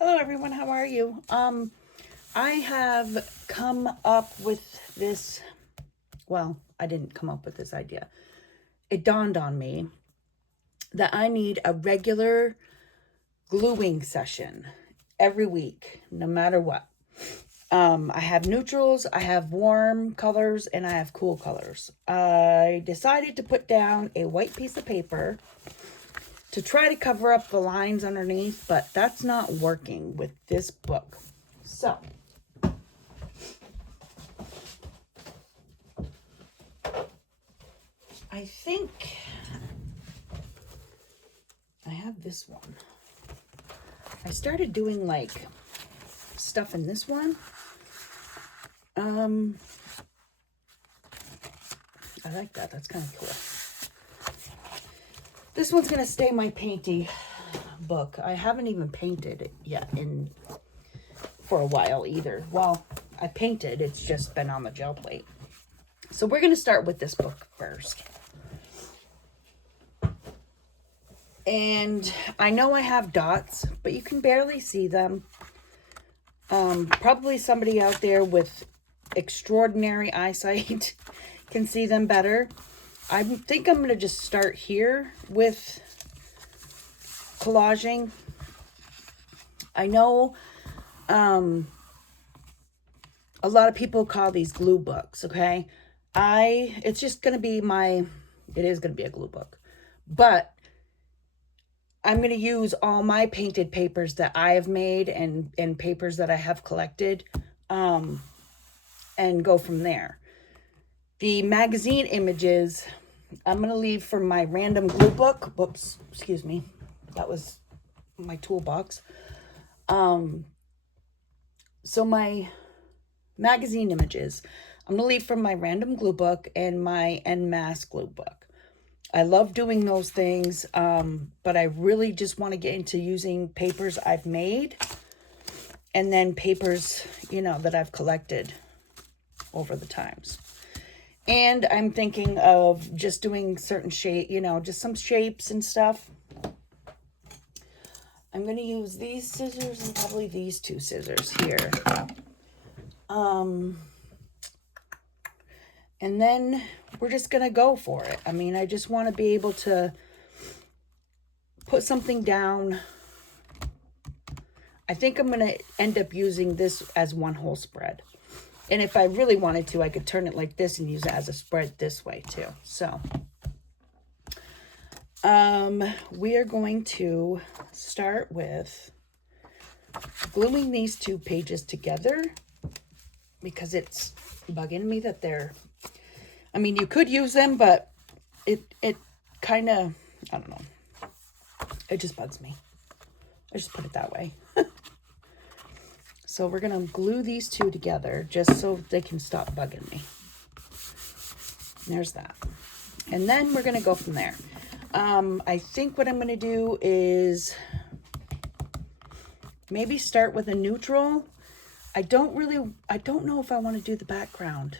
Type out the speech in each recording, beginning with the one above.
Hello everyone, how are you? I have come up with this, well, I didn't come up with this idea. It dawned on me that I need a regular gluing session every week, no matter what. I have neutrals, I have warm colors, and I have cool colors. I decided to put down a white piece of paper to try to cover up the lines underneath, but that's not working with this book. So, I think I have this one. I started doing like stuff in this one. I like that. That's kind of cool. This one's going to stay my painty book. I haven't even painted it yet for a while either. Well, I painted. It's just been on the gel plate. So we're going to start with this book first. And I know I have dots, but you can barely see them. Probably somebody out there with extraordinary eyesight can see them better. I think I'm going to just start here with collaging. I know a lot of people call these glue books, okay? It's just going to be it is going to be a glue book. But I'm going to use all my painted papers that I have made and papers that I have collected and go from there. The magazine images, I'm going to leave for my random glue book. Whoops, excuse me. That was my toolbox. So my magazine images, I'm going to leave for my random glue book and my en masse glue book. I love doing those things, but I really just want to get into using papers I've made and then papers, that I've collected over the times. And I'm thinking of just doing certain shape, just some shapes and stuff. I'm going to use these scissors and probably these two scissors here. And then we're just going to go for it. I mean, I just want to be able to put something down. I think I'm going to end up using this as one whole spread. And if I really wanted to, I could turn it like this and use it as a spread this way too. So, we are going to start with gluing these two pages together because it's bugging me that you could use them, but it kind of, I don't know. It just bugs me. I just put it that way. So we're going to glue these two together just so they can stop bugging me. And there's that. And then we're going to go from there. I think what I'm going to do is maybe start with a neutral. I don't know if I want to do the background.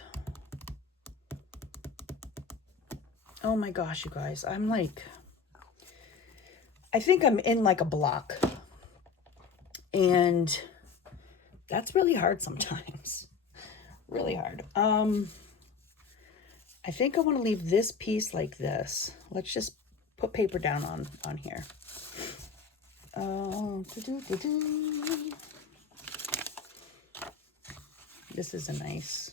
Oh my gosh, you guys. I think I'm in like a block. And that's really hard sometimes. Really hard. I think I want to leave this piece like this. Let's just put paper down on here. This is a nice.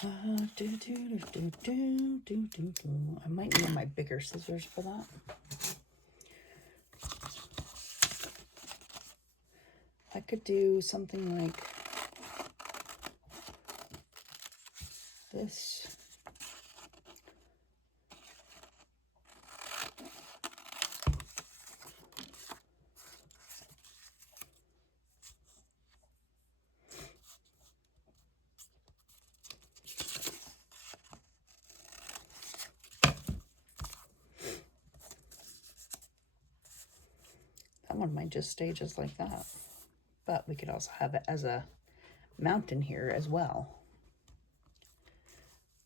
I might need my bigger scissors for that. I could do something like this. That one might just stay just like that. But we could also have it as a mountain here as well.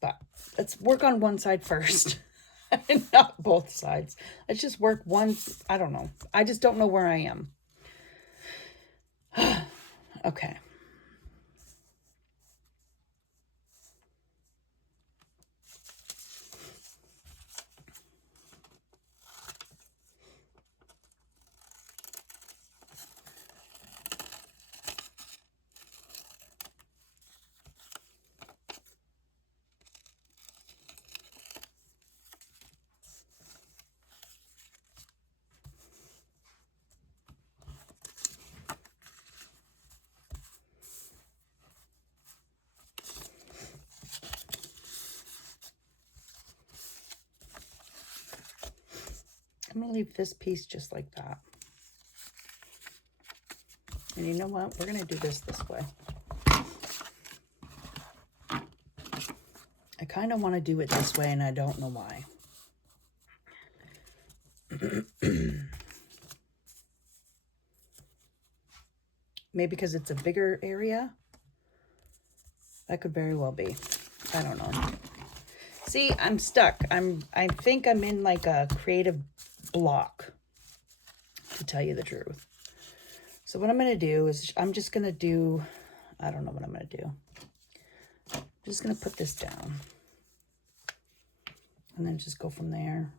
But let's work on one side first. And not both sides. Let's just work one. I don't know. I just don't know where I am. Okay. I'm going to leave this piece just like that. And you know what? We're going to do this way. I kind of want to do it this way, and I don't know why. Maybe because it's a bigger area. That could very well be. I don't know. See, I'm stuck. I think I'm in like a creative block, to tell you the truth. So what I'm going to do is I'm just going to do, I don't know what I'm going to do. I'm just going to put this down. And then just go from there.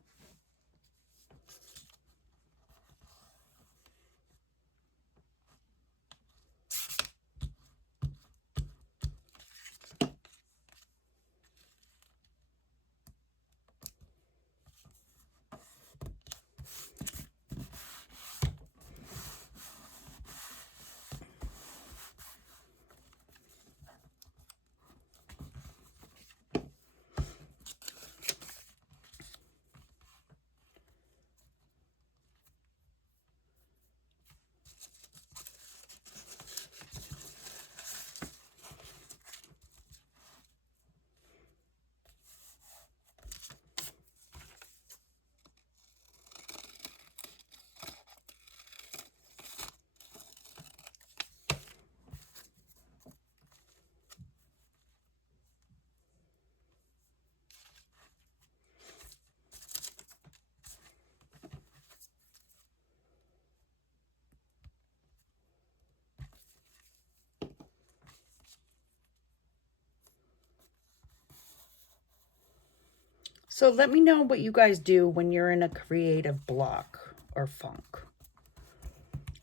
So let me know what you guys do when you're in a creative block or funk.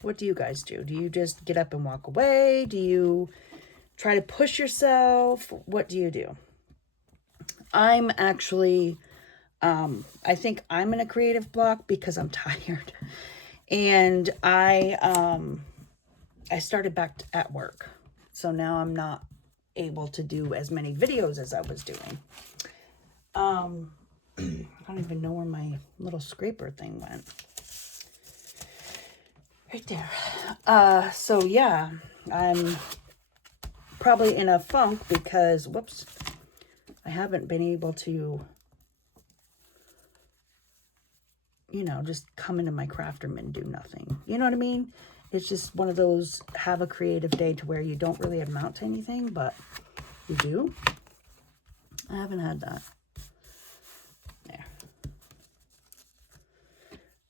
What do you guys do? Do you just get up and walk away? Do you try to push yourself? What do you do? I'm actually, I think I'm in a creative block because I'm tired. And I started back at work. So now I'm not able to do as many videos as I was doing. I don't even know where my little scraper thing went. Right there. So yeah, I'm probably in a funk because, whoops, I haven't been able to, you know, just come into my craft room and do nothing. You know what I mean? It's just one of those, have a creative day to where you don't really amount to anything, but you do. I haven't had that. There.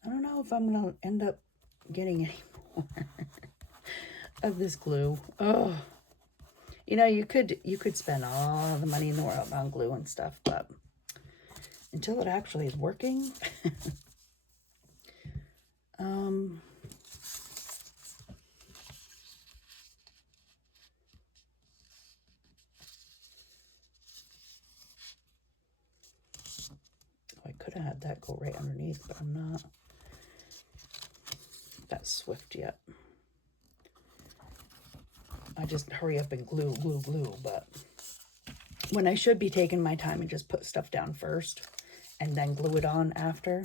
I don't know if I'm going to end up getting any more of this glue. Oh, you know, you could spend all the money in the world on glue and stuff, but until it actually is working, I could have had that go right underneath, but I'm not that swift yet. I just hurry up and glue, but when I should be taking my time and just put stuff down first and then glue it on after,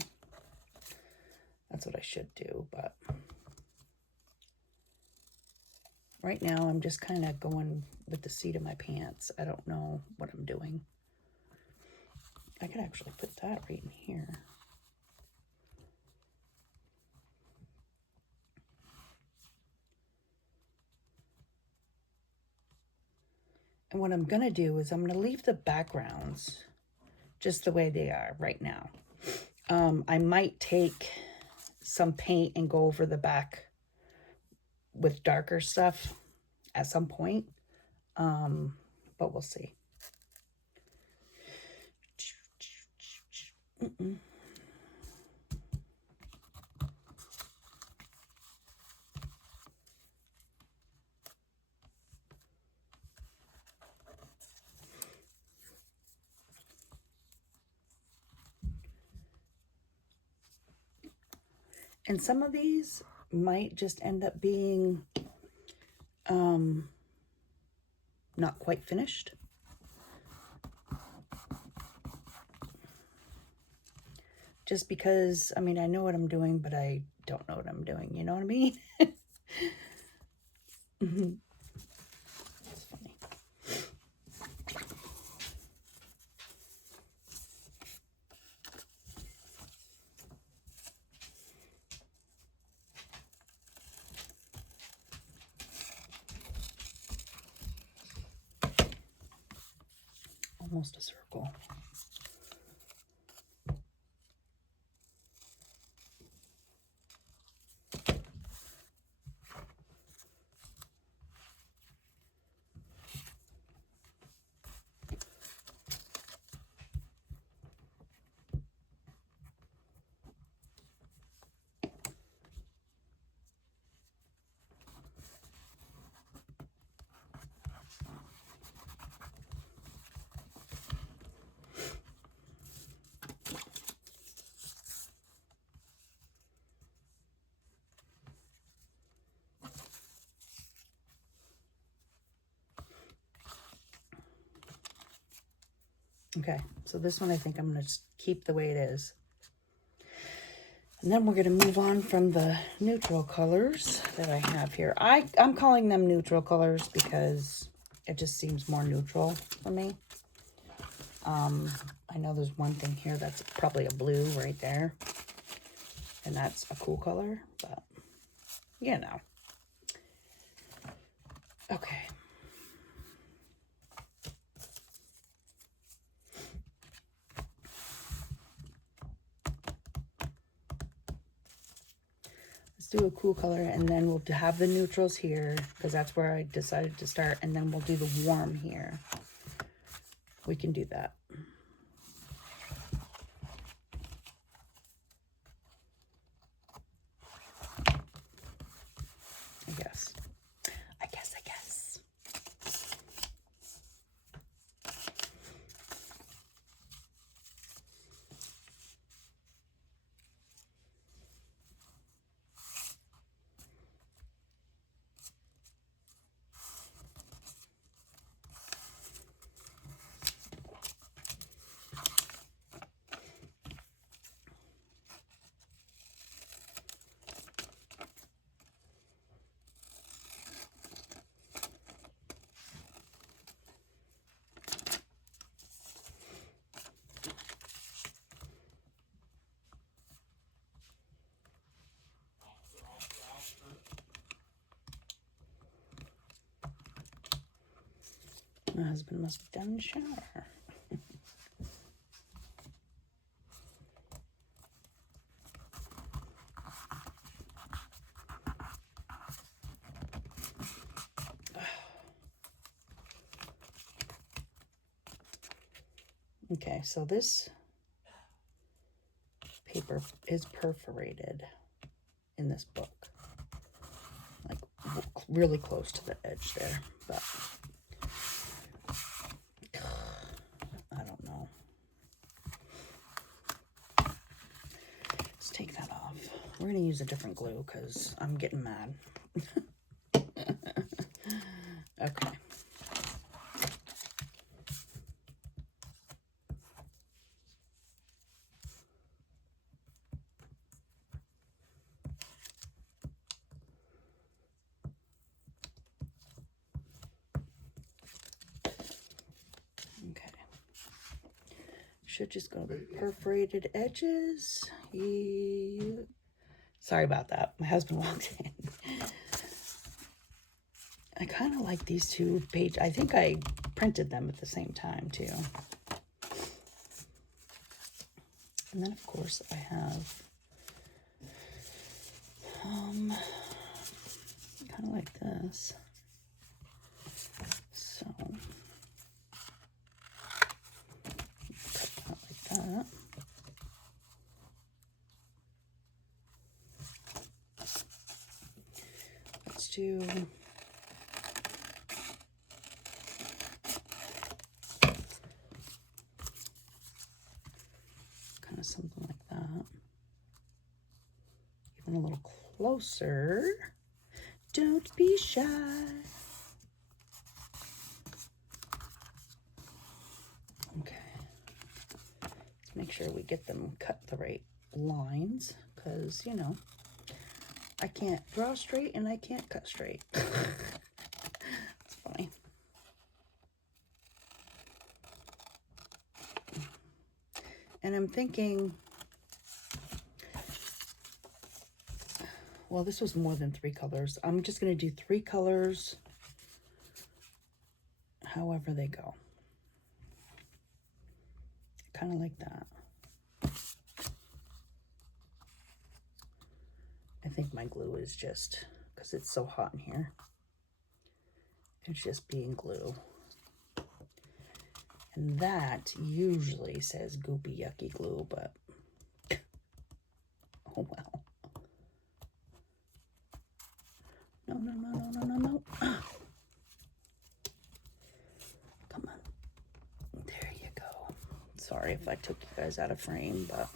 that's what I should do, but right now I'm just kind of going with the seat of my pants. I don't know what I'm doing. I could actually put that right in here. And what I'm going to do is I'm going to leave the backgrounds just the way they are right now. I might take some paint and go over the back with darker stuff at some point, but we'll see. And some of these might just end up being not quite finished. Just because, I mean, I know what I'm doing, but I don't know what I'm doing. You know what I mean? That's funny. Almost a circle. Okay, so this one I think I'm going to just keep the way it is. And then we're going to move on from the neutral colors that I have here. I'm calling them neutral colors because it just seems more neutral for me. I know there's one thing here that's probably a blue right there. And that's a cool color, but you know. Okay. Let's do a cool color, and then we'll have the neutrals here because that's where I decided to start, and then we'll do the warm here. We can do that. I guess. My husband must be done in the shower. Okay, so this paper is perforated in this book. Like really close to the edge there, but I don't know. Let's take that off. We're gonna use a different glue because I'm getting mad. Okay. Should just go to the perforated edges. Sorry about that. My husband walked in. I kind of like these two pages. I think I printed them at the same time too. And then of course I have kind of like this. So cut that like that. Let's do kind of something like that. Even a little closer. Don't be shy. Okay. Let's make sure we get them cut the right lines, because, you know, I can't draw straight and I can't cut straight. It's funny. And I'm thinking, well, this was more than 3 colors. I'm just going to do 3 colors, however they go. Kind of like that. I think my glue is just, because it's so hot in here, it's just being glue. And that usually says goopy, yucky glue, but oh well. No, no, no, no, no, no, no. Come on. There you go. Sorry if I took you guys out of frame, but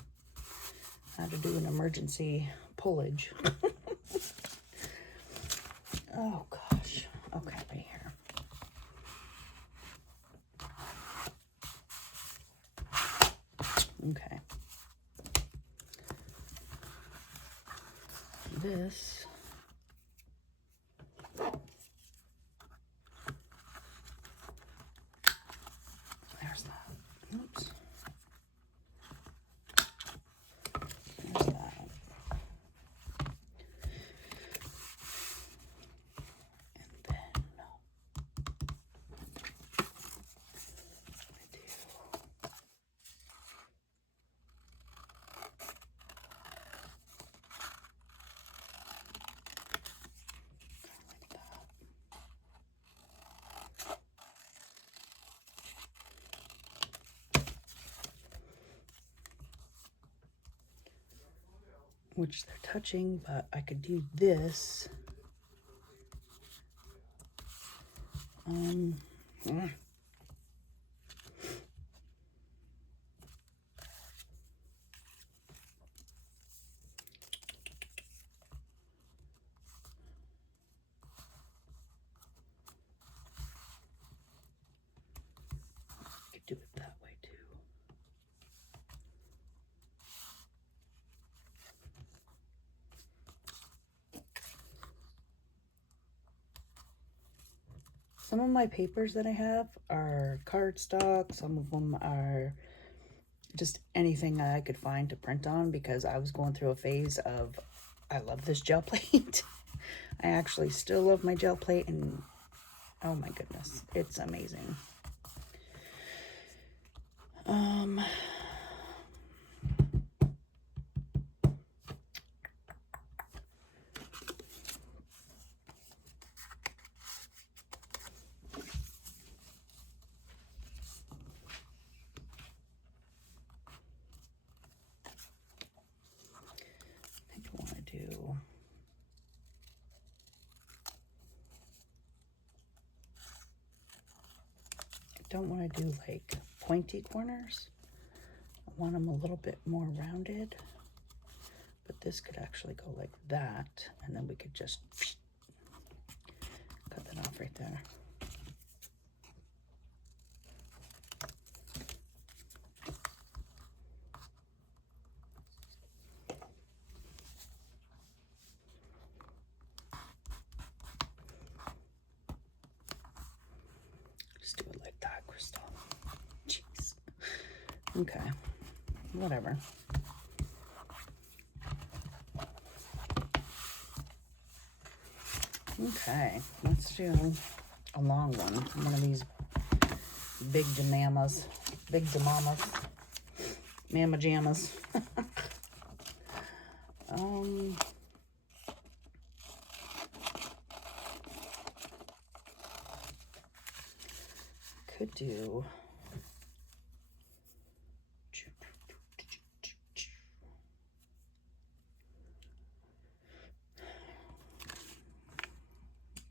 I had to do an emergency pullage. Oh, gosh. Okay, right here. Okay. This. There's that. Oops. There's that. And then I do like that. Which they're touching, but I could do this. Yeah. Could do it that way too. Some of my papers that I have are cardstock. Some of them are just anything I could find to print on, because I was going through a phase of, I love this gel plate. I actually still love my gel plate, and oh my goodness, it's amazing. I think I want to do, I don't want to do like pointy corners. I want them a little bit more rounded, but this could actually go like that, and then we could just cut that off right there. Just do it like that, Crystal. Jeez. Okay, whatever. Okay, let's do a long one of these big jamamas. mamma jammas. Could do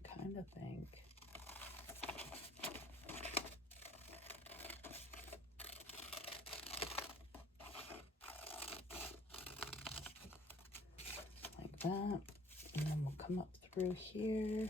kind of think like that, and then we'll come up through here.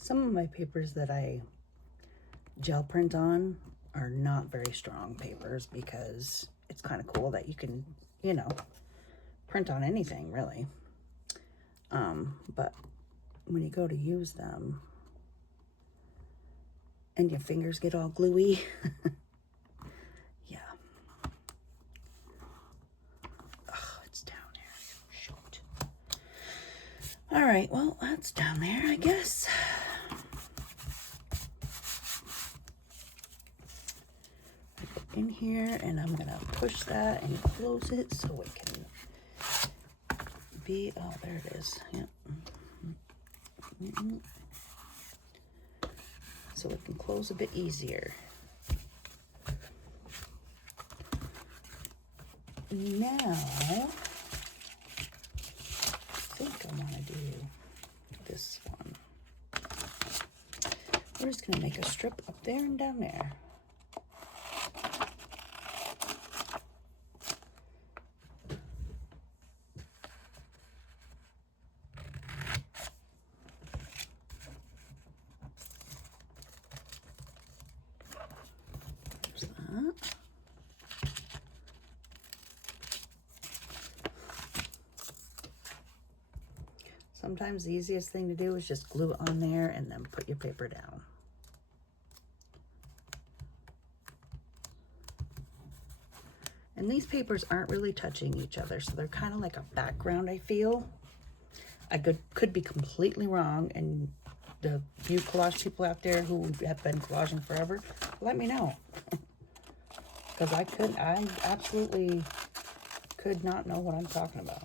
Some of my papers that I gel print on are not very strong papers because it's kind of cool that you can, you know, print on anything really. But when you go to use them and your fingers get all gluey, yeah. Oh, it's down there. Shoot. All right, well, that's down there, I guess. In here, and I'm gonna push that and close it so it can be, oh, there it is. Yep. So it can close a bit easier. Now, I think I want to do this one. We're just gonna make a strip up there and down there. that. Sometimes the easiest thing to do is just glue it on there and then put your paper down. And these papers aren't really touching each other, so they're kind of like a background, I feel. I could be completely wrong, and the few collage people out there who have been collaging forever, let me know. Because I absolutely could not know what I'm talking about.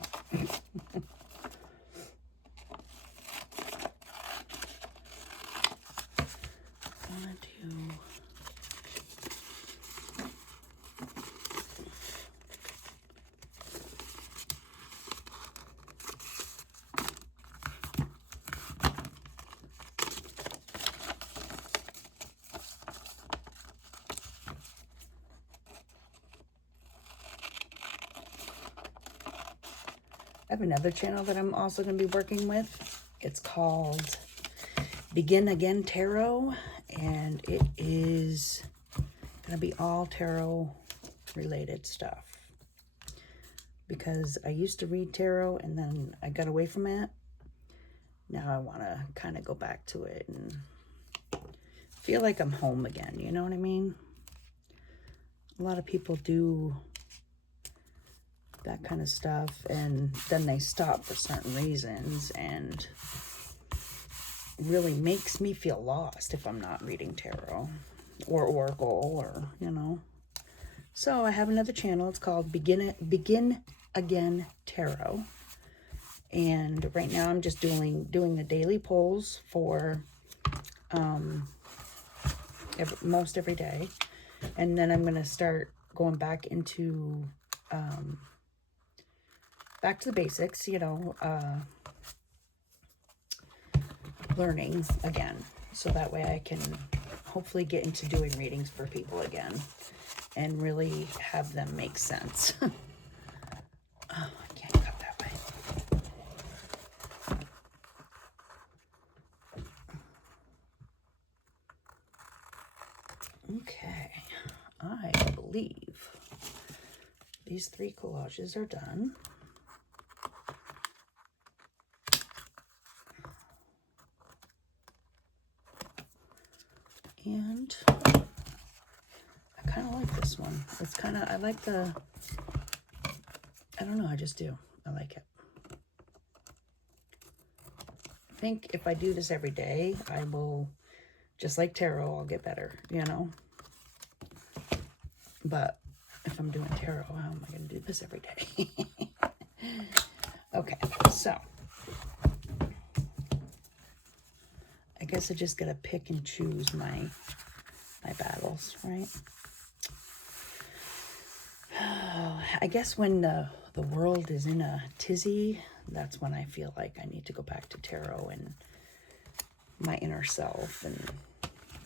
I have another channel that I'm also going to be working with. It's called Begin Again Tarot, and it is going to be all tarot related stuff. Because I used to read tarot and then I got away from it. Now I want to kind of go back to it and feel like I'm home again, you know what I mean? A lot of people do that kind of stuff, and then they stop for certain reasons, and really makes me feel lost if I'm not reading tarot or oracle, or, you know. So I have another channel. It's called Begin Again Tarot, and right now I'm just doing the daily polls for most every day, and then I'm going to start going back into back to the basics, you know, learning again. So that way I can hopefully get into doing readings for people again and really have them make sense. Oh, I can't cut that way. Okay, I believe these 3 collages are done. And I kind of like this one. It's kind of, I like the, I don't know, I just do. I like it. I think if I do this every day, I will, just like tarot, I'll get better, you know? But if I'm doing tarot, how am I going to do this every day? Okay, so I guess I just got to pick and choose my battles, right? I guess when the world is in a tizzy, that's when I feel like I need to go back to tarot and my inner self and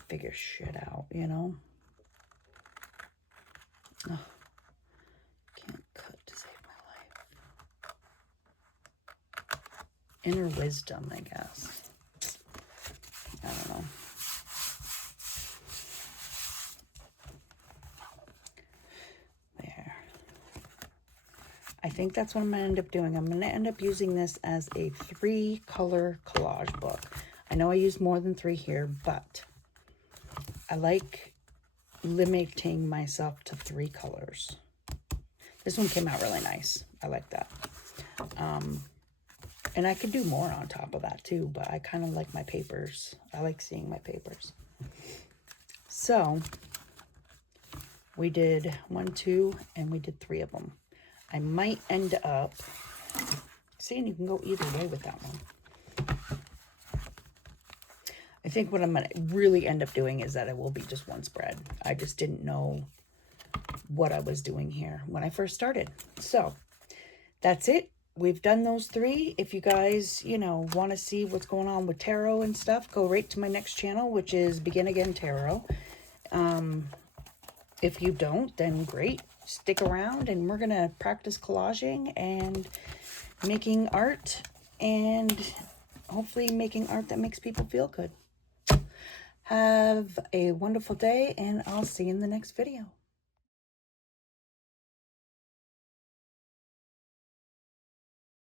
figure shit out, you know? Oh, can't cut to save my life. Inner wisdom, I guess. I don't know. There. I think that's what I'm going to end up doing. I'm going to end up using this as a 3-color collage book. I know I use more than 3 here, but I like limiting myself to 3 colors. This one came out really nice. I like that. And I could do more on top of that too, but I kind of like my papers. I like seeing my papers. So we did 1, 2, and we did 3 of them. I might end up, see, and you can go either way with that one. I think what I'm going to really end up doing is that it will be just one spread. I just didn't know what I was doing here when I first started. So that's it. We've done those 3. If you guys, you know, want to see what's going on with tarot and stuff, go right to my next channel, which is Begin Again Tarot. If you don't, then great. Stick around, and we're going to practice collaging and making art, and hopefully making art that makes people feel good. Have a wonderful day, and I'll see you in the next video.